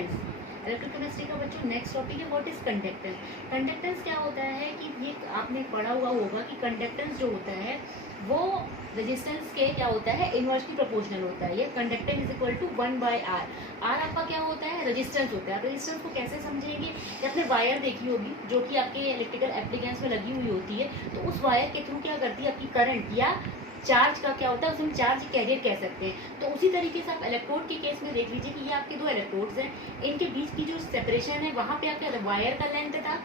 Conductance. Electrochemistry का बच्चों next topic है व्हाट इज कंडक्टेंस। कंडक्टेंस क्या होता है कि ये आपने पढ़ा हुआ होगा कि कंडक्टेंस जो होता है वो रेजिस्टेंस के क्या होता है, इनवर्सली प्रोपोर्शनल होता है। ये conductance is equal to 1/r। R आपका क्या होता है, रेजिस्टेंस होता है। आप रेजिस्टेंस को कैसे समझेंगे, कि आपने वायर देखी होगी जो कि आपके इलेक्ट्रिकल एप्लीकेंस में लगी हुई होती है, तो उस वायर के थ्रू क्या करती है, आपकी करंट या चार्ज का क्या होता है, उसे हम चार्ज कैरियर कह सकते हैं। तो उसी तरीके से आप इलेक्ट्रोड के केस में देख लीजिए कि ये आपके दो इलेक्ट्रोड्स हैं, इनके बीच की जो सेपरेशन है वहां पे आपके वायर का लेंथ था,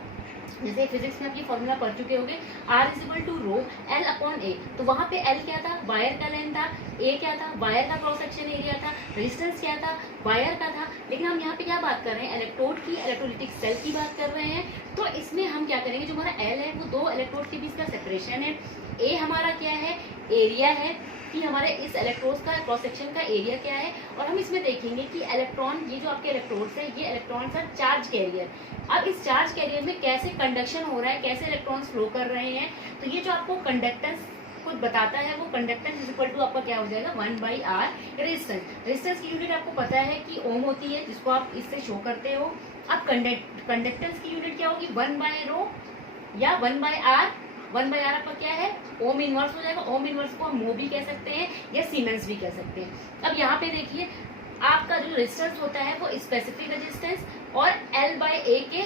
जैसे फिजिक्स में आप ये फॉर्मूला पढ़ चुके होंगे, R is equal to rho L upon A. तो वहां पे L क्या था, वायर का लेंथ था, A क्या था, वायर का क्रॉस सेक्शन एरिया था, रेजिस्टेंस क्या था, वायर का था। लेकिन हम यहाँ पे क्या बात कर रहे हैं, इलेक्ट्रोड की, इलेक्ट्रोलिटिक सेल की बात कर रहे हैं। तो इसमें हम क्या करेंगे, जो हमारा L है वो दो इलेक्ट्रोड के बीच का सेपरेशन है, A हमारा क्या है, एरिया है कि हमारे इस इलेक्ट्रोड्स का क्रॉस सेक्शन का एरिया क्या है। और हम इसमें देखेंगे कि इलेक्ट्रॉन, ये जो आपके इलेक्ट्रोड्स है, ये इलेक्ट्रॉन्स आर चार्ज कैरियर। अब इस चार्ज कैरियर में कैसे कंडक्शन हो रहा है, कैसे इलेक्ट्रॉन्स फ्लो कर रहे हैं, तो ये जो आपको कंडक्टेंस कुछ बताता है, वो कंडक्टेंस इज इक्वल टू आपका क्या हो जाएगा, 1/r रेजिस्टेंस। रेजिस्टेंस की यूनिट आपको पता है कि ओम होती है, जिसको आप इससे शो करते हो। अब कंडक्टेंस की यूनिट क्या होगी, 1/ρ या 1/r। 1/r आपका क्या है, ओम इनवर्स हो जाएगा। ओम इनवर्स को हम मो भी कह सकते हैं या सीमेंस भी कह सकते हैं। अब यहाँ पे देखिए, आपका जो रेजिस्टेंस होता है वो स्पेसिफिक रेजिस्टेंस और L/A के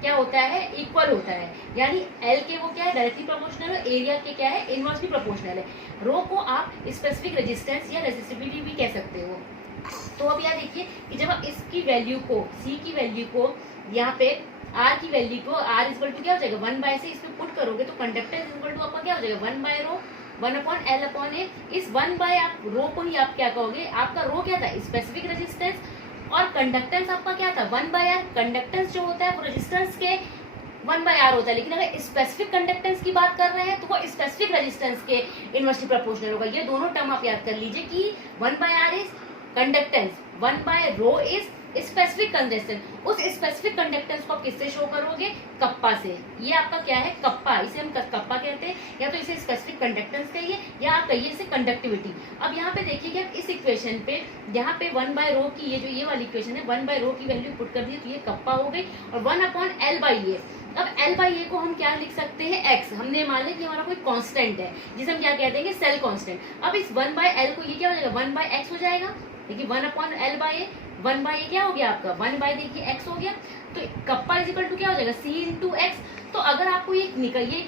क्या होता है, इक्वल होता है। यानी L के वो क्या है, डायरेक्टली प्रोपोर्शनल है, एरिया के क्या है, इनवर्सली प्रोपोर्शनल है। रो को आप स्पेसिफिक रेजिस्टेंस या रेजिस्टिविटी भी कह सकते हो। तो अब यहाँ देखिए कि जब आप इसकी वैल्यू को, C की वैल्यू को यहाँ पे R की वैल्यू को, R इक्वल टू क्या हो जाएगा, 1/, से इसमें पुट करोगे तो कंडक्टेंस इक्वल टू आपका क्या हो जाएगा, 1/ρ 1/L/A। इस 1/, आप रो को ही आप क्या कहोगे, आपका रो क्या था, स्पेसिफिक रेजिस्टेंस, और कंडक्टेंस आपका क्या था, 1/r। कंडक्टेंस जो होता है वो रेजिस्टेंस के 1/r होता है। लेकिन अगर स्पेसिफिक कंडक्टेंस की बात कर रहे हैं तो वो स्पेसिफिक रेजिस्टेंस के इनवर्सली प्रोपोर्शनल होगा। ये दोनों टर्म आप याद कर लीजिए कि 1/r is conductance, 1/ρ is specific conductance. उस स्पेसिफिक कंडक्टेंस को आप किससे शो करोगे, कप्पा से। ये आपका क्या है, कप्पा, इसे हम कप्पा कहते हैं, या तो इसे स्पेसिफिक कंडक्टेंस कहिए या आप कहिए इसे कंडक्टिविटी। अब यहाँ पे देखिए कि आप इस इक्वेशन पे, यहाँ पे 1/ρ की ये जो ये वाली इक्वेशन है, 1/ρ की वैल्यू पुट कर दी तो ये कप्पा हो गई, और 1/L/A। अब L/A को हम क्या लिख सकते हैं, x। हमने मान लिया कि हमारा कोई कांस्टेंट है जिसे हम क्या कहते हैं, सेल कांस्टेंट। अब इस 1/L को ये क्या हो जाएगा, 1/x हो जाएगा। देखिए 1/L/A, 1/A क्या हो गया आपका, 1/ देखिए x हो गया। तो कप्पा इज इक्वल टू क्या हो जाएगा, C इंटू एक्स। तो अगर आपको ये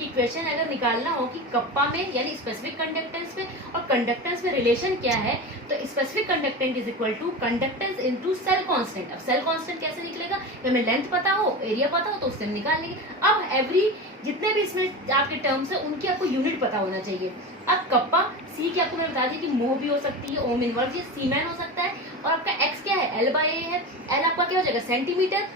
इक्वेशन अगर निकालना हो कि कप्पा में यानी स्पेसिफिक कंडक्टेंस में और कंडक्टेंस में रिलेशन क्या है, तो specific conductance is equal to conductance into cell constant. अब सेल कांस्टेंट कैसे निकलेगा, हमें लेंथ पता हो, एरिया पता हो, तो उससे हम निकाल लेंगे। अब एवरी जितने भी इसमें आपके टर्म्स है उनकी आपको यूनिट पता होना चाहिए। अब कप्पा, C की आपको मैं बता दी कि मो भी हो सकती है, ओम इनवर्स, ये सीमेन हो सकता है, और आपका x क्या है, L/A है। L आपका क्या हो जाएगा, सेंटीमीटर,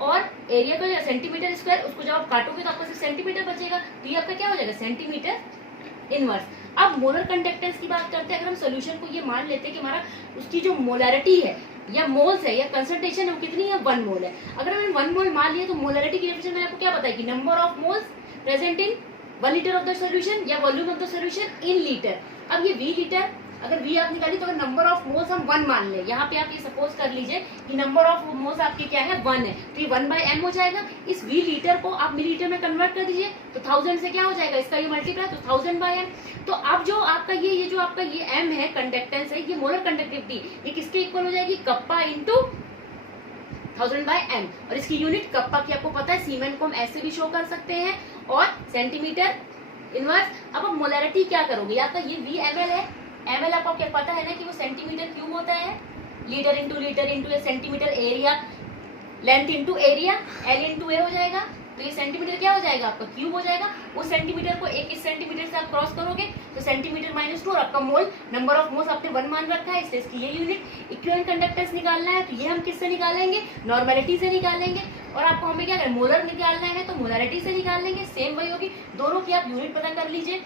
और एरिया का सेंटीमीटर स्क्वायर। उसको जब आप काटोगे तो आपको सिर्फ सेंटीमीटर बचेगा, तो ये आपका क्या हो जाएगा, सेंटीमीटर इनवर्स। अब मोलर कंडक्टेंस की बात करते हैं। अगर हम सोल्यूशन को ये मान लेते हैं कि हमारा उसकी जो मोलैरिटी है या मोल्स है या कंसंट्रेशन है वो कितनी है, 1 मोल है। अगर हमने 1 मोल मान लिया तो मोलैरिटी की डेफिनेशन मैंने आपको क्या बताया कि number of moles present in 1 litre of the solution या volume of the solution in litre. अब ये V लीटर, अगर V आप निकाली तो अगर नंबर ऑफ मोल्स हम 1 मान ले, यहाँ पे आप ये सपोज कर लीजिए कि नंबर ऑफ मोल्स आपके क्या है, 1 है, तो ये 1/m हो जाएगा। इस V लीटर को आप मिलीलीटर में कन्वर्ट कर दीजिए तो 1000 से क्या हो जाएगा, इसका ये मल्टीप्लाई, तो 1000/m। तो अब जो आपका ये जो आपका ये m है, कंडक्टेंस है, ये मोलर कंडक्टिविटी, ये किसके इक्वल हो जाएगी, कप्पा इंटू 1000/m। और इसकी यूनिट कप्पा की आपको पता है, सीमेन को हम ऐसे भी शो कर सकते हैं, और सेंटीमीटर इनवर्स। अब आप मोलैरिटी क्या करोगे, आपका ये VmL है, ml आपको क्या पता है ना कि वो सेंटीमीटर क्यूब होता है, litre into centimetre area, length into area, L into A हो जाएगा। तो ये सेंटीमीटर क्या हो जाएगा, आपका क्यूब हो जाएगा। उस सेंटीमीटर को एक इस सेंटीमीटर से आप क्रॉस करोगे तो सेंटीमीटर -2, और आपका मोल, नंबर ऑफ मोल्स आपने 1 मान रखा है, इसलिए इसकी ये यूनिट। इक्विवेलेंट कंडक्टेंस निकालना है तो ये हम किससे निकालेंगे, नॉर्मेलिटी से निकालेंगे। और आपको हमें क्या करना, मोलर निकालना है तो मोलैरिटी से निकाल लेंगे, सेम वही होगी। दोनों की आप यूनिट पता कर लीजिए,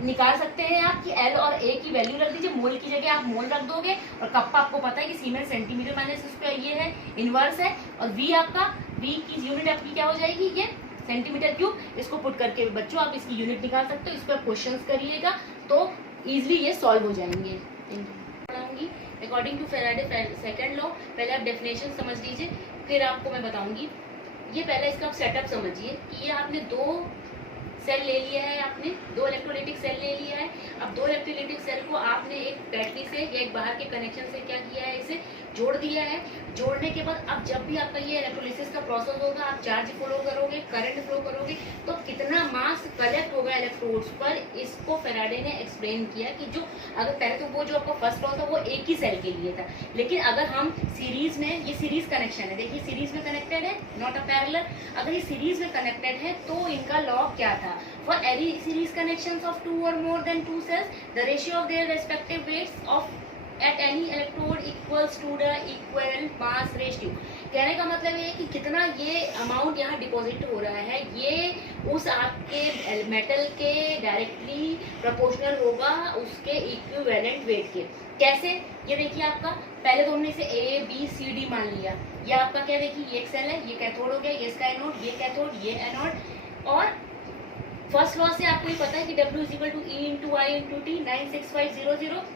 निकाल सकते हैं आप कि L और A की वैल्यू रख दीजिए, मोल की जगह आप मोल रख दोगे। और कप्पा आपको पता है कि सीमेन सेंटीमीटर माइनस स्क्वायर ये है, इनवर्स है। और V आपका, V की यूनिट आपकी क्या हो जाएगी, ये सेंटीमीटर क्यूब। इसको पुट करके बच्चों आप इसकी यूनिट निकाल सकते हो। इस पर क्वेश्चंस करिएगा तो इजीली ये सॉल्व हो जाएंगे। पढ़ाऊंगी according to Faraday second law, पहले आप डेफिनेशन समझ लीजिए, फिर आपको मैं बताऊंगी। ये पहले इसका आप सेटअप समझिए कि ये आपने दो सेल ले लिया है, आपने दो इलेक्ट्रोलाइटिक सेल ले लिया है। अब दो इलेक्ट्रोलाइटिक सेल को आपने एक बैटरी से या एक बाहर के कनेक्शन से क्या किया है, इसे जोड़ दिया है। जोड़ने के बाद अब जब भी आपका ये इलेक्ट्रोलिसिस का प्रोसेस होगा, आप चार्ज फ्लो करोगे, करंट फ्लो करोगे, तो कितना मास कलेक्ट होगा इलेक्ट्रोड्स पर, इसको फेराडे ने एक्सप्लेन किया कि जो अगर पहले तो वो जो आपका फर्स्ट लॉ था वो एक ही सेल के लिए था, लेकिन अगर हम सीरीज में, ये सीरीज कनेक्शन है, देखिए सीरीज में कनेक्टेड है, नॉट अ पैरेलल। अगर ये सीरीज में कनेक्टेड है तो इनका लॉ क्या था, for any series connections of two और more than two cells the ratio of their respective weights of at any electrode equals to the equal mass ratio. कहने का मतलब ये है कि कितना ये अमाउंट यहाँ डिपॉजिट हो रहा है, ये उस आपके मेटल के डायरेक्टली प्रोपोर्शनल होगा उसके इक्विवेलेंट वेट के। कैसे, ये देखिए आपका पहले तो हमने इसे ए बी सी डी मान लिया। ये आपका क्या, देखिए ये एक सेल है, ये कैथोड हो गया, ये इसका एनोड, ये कैथोड, ये एनोड। और फर्स्ट लॉ से आपको ये पता है कि W is equal to E into I into T 96500।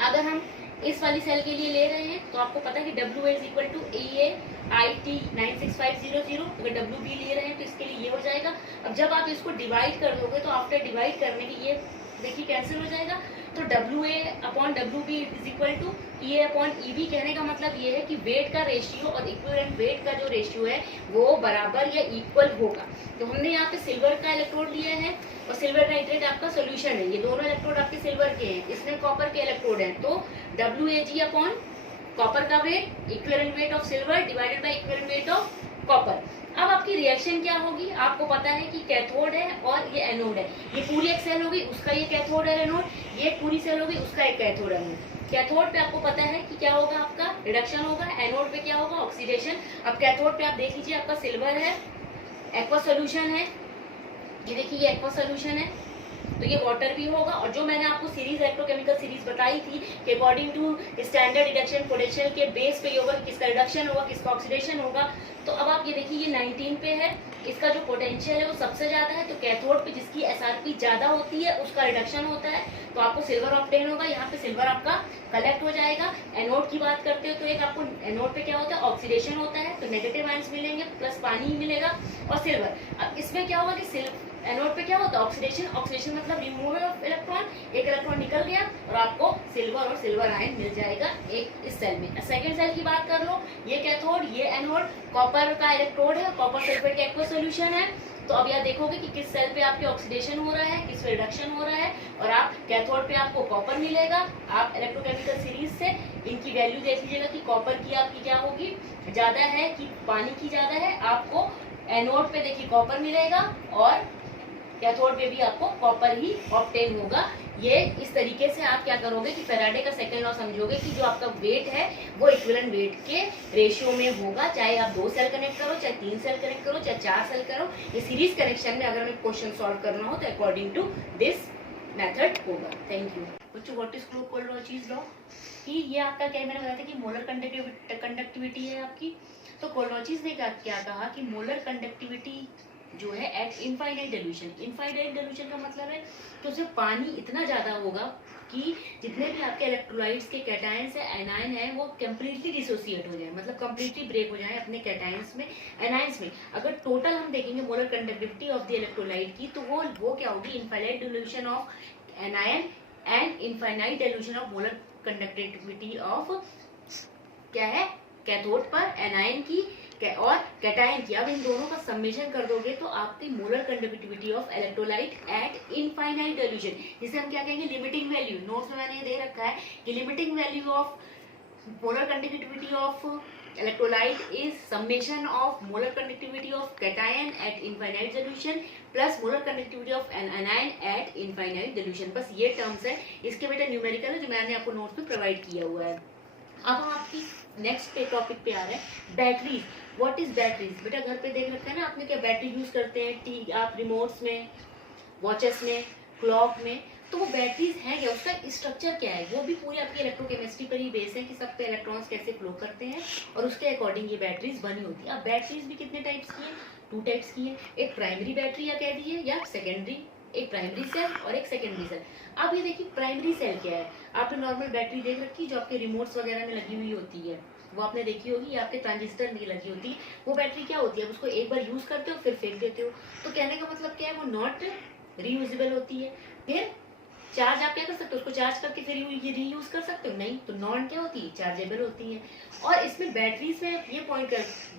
अगर हम इस वाली सेल के लिए ले रहे हैं तो आपको पता है कि W is equal to E I T 96500। अगर WB ले रहे हैं तो इसके लिए ये हो जाएगा। अब जब आप इसको डिवाइड कर दोगे तो आफ्टर डिवाइड करने की ये देखिए कैंसिल हो जाएगा, तो WA upon WB is equal to EA upon EB। कहने का मतलब ये है कि वेट का रेशियो और इक्विवेलेंट वेट का जो रेशियो है वो बराबर या इक्वल होगा। तो हमने यहाँ पे सिल्वर का इलेक्ट्रोड लिया है और सिल्वर नाइट्रेट आपका सोल्यूशन है, ये दोनों इलेक्ट्रोड आपके सिल्वर के हैं, इसमें कॉपर के इलेक्ट्रोड हैं, तो WAG अपॉन कॉपर का weight, equivalent weight of silver divided by equivalent weight of copper. अब आपकी रिएक्शन क्या होगी, आपको पता है कि कैथोड है और ये एनोड है, ये पूरी एक सेल होगी, उसका ये कैथोड है एनोड, ये पूरी सेल होगी, उसका एक कैथोड है एनोड। कैथोड पे आपको पता है कि क्या होगा, आपका रिडक्शन होगा, एनोड पे क्या होगा, ऑक्सीडेशन। अब कैथोड पे आप देख लीजिए आपका सिल्वर है, एक्वा सोल्यूशन है, ये देखिए ये एक्वा सोल्यूशन है, तो ये वाटर भी होगा। और जो मैंने आपको सीरीज इलेक्ट्रोकेमिकल सीरीज बताई थी कि according to standard reduction potential के बेस पे ये होगा, किसका रिडक्शन होगा, किसका ऑक्सीडेशन होगा। तो अब आप ये देखिए ये 19 पे है, इसका जो पोटेंशियल है वो सबसे ज्यादा है, तो कैथोड पे जिसकी एसआरपी ज्यादा होती है उसका रिडक्शन होता है, तो आपको सिल्वर ऑब्टेन होगा। यहाँ पे सिल्वर आपका कलेक्ट हो जाएगा। एनोड की बात करते हो तो एक आपको एनोड पे क्या होता है, ऑक्सीडेशन होता है, तो नेगेटिव आयंस मिलेंगे प्लस पानी ही मिलेगा और सिल्वर। अब इसमें क्या होगा कि एनोड पे क्या होता है, ऑक्सीडेशन। ऑक्सीडेशन मतलब रिमूवल ऑफ इलेक्ट्रॉन, एक इलेक्ट्रॉन निकल गया और आपको सिल्वर और सिल्वर आयन मिल जाएगा एक इस सेल में। सेकंड सेल की बात कर लो, ये कैथोड, ये एनोड, कॉपर का इलेक्ट्रोड है, कॉपर सल्फेट का एक्वा सॉल्यूशन है। तो अब यहाँ देखोगे कि किस सेल पे आपके ऑक्सीडेशन हो रहा है, किस पे रिडक्शन हो रहा है, और आप कैथोड पे आपको कॉपर मिलेगा। आप इलेक्ट्रोकेमिकल सीरीज से इनकी वैल्यू देख लीजिएगा कि कॉपर की आपकी क्या होगी, ज्यादा है कि पानी की ज्यादा है। आपको एनोड पे देखिए कॉपर मिलेगा और कैथोड पे भी आपको कॉपर ही ऑब्टेन होगा। ये इस तरीके से आप क्या करोगे कि फेराडे का सेकंड लॉ समझोगे कि जो आपका वेट है वो इक्विवेलेंट वेट के रेशियो में होगा, चाहे आप 2 सेल कनेक्ट करो, चाहे 3 सेल कनेक्ट करो, चाहे 4 सेल करो। ये सीरीज कनेक्शन में अगर हमें क्वेश्चन सॉल्व करना हो तो अकॉर्डिंग टू दिस मेथड होगा। थैंक यू बच्चों। व्हाट इज कोलोचिस लॉ, कि ये आपका क्या मैंने बताया था कि मोलर कंडक्टिविटी है आपकी। तो कोलोचिस ने क्या कहा कि मोलर कंडक्टिविटी जो है at infinite dilution. Infinite dilution का मतलब है कि उसमें पानी इतना ज्यादा होगा कि जितने भी आपके इलेक्ट्रोलाइट्स के कैटायंस है, एनायन है, वो कंप्लीटली डिसोसिएट हो जाए, मतलब कंप्लीटली ब्रेक हो जाए अपने कैटायंस में, एनायंस में। अगर टोटल हम देखेंगे molar conductivity of the electrolyte की, तो वो क्या होगी, infinite dilution of anion and infinite dilution of molar conductivity of क्या है, कैथोड पर एनायन की और कैटायन की। अब इन दोनों का सम्मेशन कर दोगे तो आपकी molar conductivity of electrolyte at infinite dilution, जिसे हम क्या कहेंगे, लिमिटिंग वैल्यू। नोट्स में मैंने दे रखा है कि limiting value of molar conductivity of electrolyte is summation of molar conductivity of cation at infinite dilution plus molar conductivity of anion at infinite dilution. बस ये टर्म्स है, इसके बेटा न्यूमेरिकल है जो मैंने आपको नोट्स में प्रोवाइड किया हुआ है। अब हम आपकी नेक्स्ट टॉपिक पे आ रहे हैं, बैटरीज। व्हाट इज बैटरीज, बेटा घर पे देख रखा है ना आपने, क्या बैटरी यूज करते हैं आप रिमोट्स में, वॉचेस में, क्लॉक में। तो वो बैटरीज है क्या, उसका स्ट्रक्चर क्या है, वो भी पूरी आपकी इलेक्ट्रोकेमिस्ट्री पर ही बेस है कि सब पे इलेक्ट्रॉन्स कैसे फ्लो करते हैं और उसके अकॉर्डिंग ये बैटरीज बनी होती है। अब बैटरीज भी कितने टाइप्स की है, 2 टाइप्स की है। एक प्राइमरी बैटरी या कह दीजिए या सेकेंडरी एक प्राइमरी सेल और एक सेकेंडरी सेल। अब ये देखिए प्राइमरी सेल क्या है, आपने नॉर्मल बैटरी देख रखी है जो आपके रिमोट्स वगैरह में लगी हुई होती है, वो आपने देखी होगी, या आपके ट्रांजिस्टर में लगी होती है। वो बैटरी क्या होती है, आप उसको एक बार यूज करते हो फिर फेंक देते हो, तो कहने का मतलब क्या है, वो नॉट रीयूजेबल होती है। फिर चार्ज आप क्या कर सकते हो, उसको चार्ज करके फिर ये रीयूज कर सकते हो, नहीं, तो नॉन क्या होती है, चार्जेबल होती है। और इसमें बैटरीज में ये पॉइंट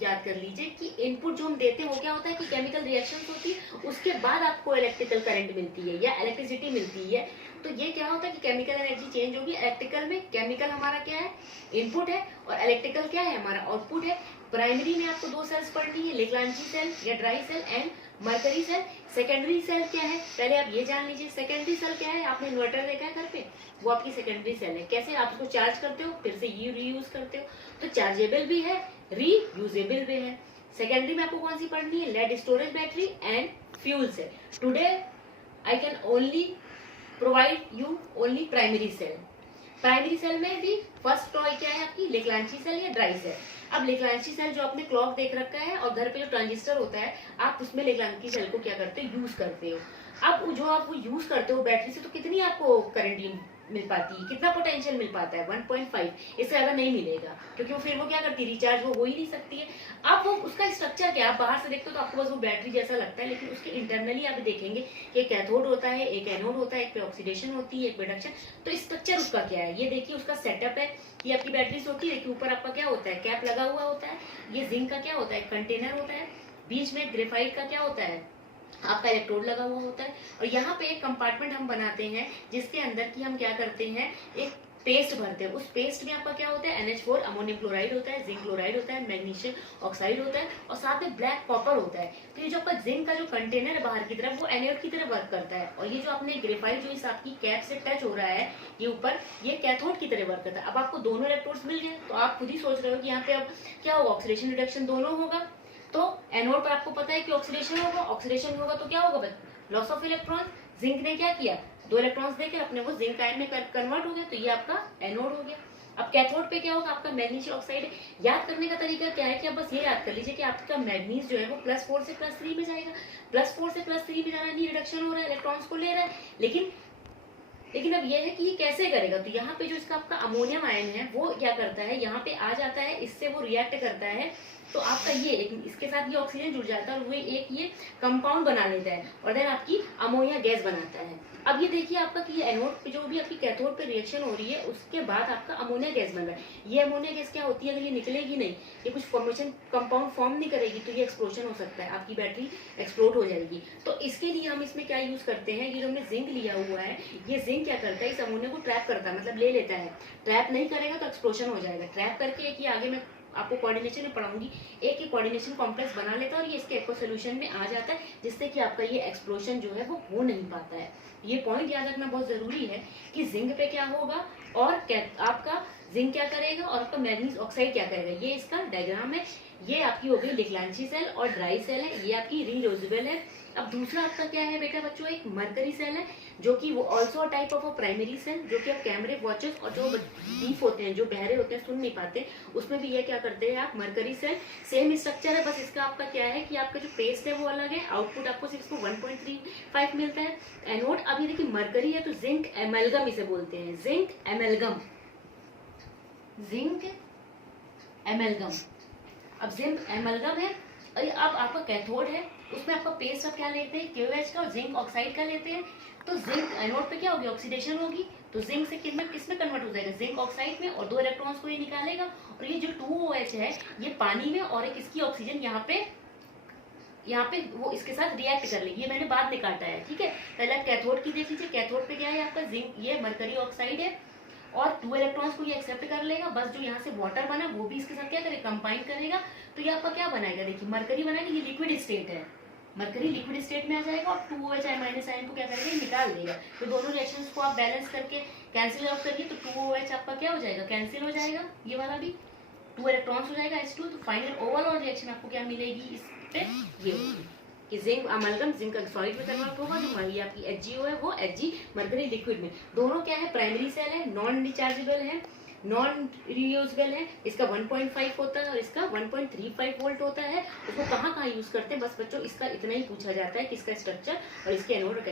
याद कर लीजिए कि इनपुट जो हम देते हैं वो क्या होता है कि केमिकल रिएक्शन होती है, उसके बाद आपको इलेक्ट्रिकल करंट मिलती है या इलेक्ट्रिसिटी मिलती है। तो ये क्या होता है कि केमिकल एनर्जी चेंज होगी। इलेक्ट्रिकल में केमिकल हमारा क्या है, इनपुट है, और इलेक्ट्रिकल क्या है, हमारा आउटपुट है। प्राइमरी में आपको दो सेल्स पढ़नी है, लेग्रांजी सेल या dry cell and mercury cell. Secondary cell क्या है, पहले आप ये जान लीजिए। सेकेंडरी सेल क्या है, आपने इन्वर्टर देखा है घर पे, वो आपकी सेकेंडरी सेल है। कैसे, आप उसको चार्ज करते हो फिर से ये रीयूज करते हो, तो चार्जेबल भी है, रीयूजेबल भी है। सेकेंडरी में आपको कौन सी पढ़नी है, lead storage battery and fuel cell. Today I can only provide you only primary cell. Primary cell में भी फर्स्ट टॉय क्या है आपकी, लेग्रांजी सेल या ड्राई सेल। अब लेग्रांजी सेल जो आपने क्लॉक देख रखा है और घर पे जो ट्रांजिस्टर होता है, आप उसमें लेग्रांजी सेल को क्या करते हो, यूज करते हो। अब जो आप वो यूज करते हो बैटरी से, तो कितनी आपको करंट मिल पाती है, कितना पोटेंशियल मिल पाता है, 1.5, इससे ज्यादा नहीं मिलेगा, क्योंकि वो फिर वो क्या करती है, रिचार्ज वो हो ही नहीं सकती है। अब वो उसका स्ट्रक्चर क्या है, आप बाहर से देखते हो तो आपको बस वो बैटरी जैसा लगता है, लेकिन उसके इंटरनली आप देखेंगे कि एक कैथोड होता है, एक एनोड होता है, एक पे ऑक्सीडेशन होती है, एक प्रोडक्शन। तो स्ट्रक्चर उसका क्या है, ये देखिए उसका सेटअप है। ये आपकी बैटरीज होती है कि ऊपर आपका क्या होता है, कैप लगा हुआ होता है। ये जिंक का क्या होता है, कंटेनर होता है। बीच में ग्रेफाइट का क्या होता है, आपका इलेक्ट्रोड लगा हुआ होता है। और यहाँ पे एक कंपार्टमेंट हम बनाते हैं जिसके अंदर की हम क्या करते हैं, एक पेस्ट भरते हैं। उस पेस्ट में आपका क्या होता है, NH4 अमोनियम क्लोराइड होता है, जिंक क्लोराइड होता है, मैग्नीशियम ऑक्साइड होता है, और साथ में ब्लैक कॉपर होता है। तो ये जो आपका जिंक का जो कंटेनर है बाहर की तरफ, वो एनोड की तरह वर्क करता है। और ये जो आपने ग्रेफाइट जो इस आपकी कैप से टच हो रहा है ये ऊपर, ये कैथोड की तरह वर्क करता है। अब आपको दोनों इलेक्ट्रोड्स मिल गए, तो आप खुद ही सोच रहे हो कि यहाँ पे अब क्या होगा, ऑक्सीडेशन रिडक्शन दोनों होगा। तो एनोड पर आपको पता है कि ऑक्सीडेशन होगा, ऑक्सीडेशन होगा तो क्या होगा, लॉस ऑफ इलेक्ट्रॉन। जिंक ने क्या किया, दो इलेक्ट्रॉन्स देके अपने वो जिंक आयन में कन्वर्ट हो गया, तो ये आपका एनोड हो गया। अब कैथोड पे क्या होगा, आपका मैग्नीशियम ऑक्साइड। याद करने का तरीका क्या है कि आप बस ये याद कर लीजिए कि आपका मैग्नीज जो है वो +4 से +3 में जाएगा। +4 से +3 में जाना नहीं, रिडक्शन हो रहा है, इलेक्ट्रॉन्स को ले रहा है। लेकिन अब यह है कि ये कैसे करेगा, तो यहाँ पे जो इसका आपका अमोनियम आयन है वो क्या करता है, यहाँ पे आ जाता है, इससे वो रिएक्ट करता है, तो आपका ये इसके साथ ये ऑक्सीजन जुड़ जाता है और वो एक ये कंपाउंड बना लेता है, और देन आपकी अमोनिया गैस बनाता है। अब ये देखिए आपका कि ये एनोड पे जो भी आपकी कैथोड पे रिएक्शन हो रही है, उसके बाद आपका अमोनिया गैस बन रहा है। ये अमोनिया गैस क्या होती है, अगर ये निकलेगी नहीं, ये कुछ फॉर्मेशन कंपाउंड फॉर्म नहीं करेगी, तो ये एक्सप्लोजन हो सकता है, आपकी बैटरी एक्सप्लोड हो जाएगी। तो इसके लिए हम इसमें क्या यूज करते हैं, ये जो हमने जिंक लिया हुआ है, ये जिंक क्या करता है, इस अमोनिया को ट्रैप करता है, मतलब ले लेता है। ट्रैप नहीं करेगा तो एक्सप्लोजन हो जाएगा। ट्रैप करके एक, ये आगे मैं आपको कोऑर्डिनेशन में पढ़ाऊंगी, एक कोऑर्डिनेशन कॉम्प्लेक्स बना लेता है और ये इसके एक्वा सोल्यूशन में आ जाता है, जिससे कि आपका ये एक्सप्लोजन जो है वो हो नहीं पाता है। ये पॉइंट याद रखना बहुत जरूरी है कि जिंक पे क्या होगा और आपका जिंक क्या करेगा और आपका मैग्नीज ऑक्साइड क्या करेगा। ये इसका डायग्राम है। ये आपकी हो गई लेग्रांजी सेल और ड्राई सेल है, ये आपकी रीयूजेबल है। अब दूसरा आपका क्या है बेटा बच्चों, एक मरकरी सेल है, जो कि वो also type of a primary cell, जो कि आप कैमरे वॉचेस और जो डीफ होते हैं, जो बहरे होते हैं, सुन नहीं पाते, उसमें भी ये क्या करते हैं आप, मरकरी सेल। सेम स्ट्रक्चर है, बस इसका आपका क्या है कि आपका जो पेस्ट है वो अलग है, आउटपुट आपको सिर्फ 1.35 मिलता है। एनोड, अब ये देखिए मरकरी है तो जिंक एमेलगम इसे बोलते हैं, जिंक एमेलगम, जिंक एमेलगम। अब जिंक एमेलगम है। अब आपका कैथोड है, उसमें आपका पेस्ट आप क्या लेते हैं, KOH का और जिंक ऑक्साइड का लेते हैं। तो जिंक एनोड पे क्या होगी, ऑक्सीडेशन होगी, तो जिंक से किसमें कन्वर्ट हो जाएगा, जिंक ऑक्साइड में, और दो इलेक्ट्रॉन्स को ये निकालेगा। और ये जो 2OH है ये पानी में, और एक इसकी ऑक्सीजन यहाँ पे वो इसके साथ रिएक्ट कर लेगी। ये मैंने बाद में काटा है, ठीक है। पहले कैथोड की देख लीजिए, कैथोड पे क्या है आपका जिंक, ये मरकरी ऑक्साइड है, और 2 इलेक्ट्रॉन्स को ये एक्सेप्ट कर लेगा, बस जो यहाँ से वाटर बना वो भी इसके साथ क्या करेगा, कंबाइन करेगा। तो ये आपका क्या बनाएगा, देखिए मरकरी बनाएगा, ये लिक्विड स्टेट है, मरकरी लिक्विड स्टेट में आ जाएगा, और 2OH माइनस आयन को क्या करेगा, निकाल देगा। तो दोनों रिएक्शंस को आप बैलेंस करके कैंसिल आउट करिए, तो 2OH आपका क्या हो जाएगा, कैंसिल हो जाएगा, ये वाला भी 2 इलेक्ट्रॉन्स हो जाएगा H2। तो फाइनल ओवरऑल रिएक्शन आपको क्या मिलेगी इस पे, ये होगी कि जिंक अमलगम जिंक सॉलिड में कन्वर्ट होगा, जो ये आपकी HgO है वो Hg मरकरी लिक्विड में। दोनों क्या है, प्राइमरी सेल है, नॉन रिचार्जेबल है, नॉन रीयूजेबल है। इसका 1.5 होता है और इसका 1.35 वोल्ट होता है। उसको कहाँ यूज करते हैं, बस बच्चों इसका इतना ही पूछा जाता है कि इसका स्ट्रक्चर और इसके एनोड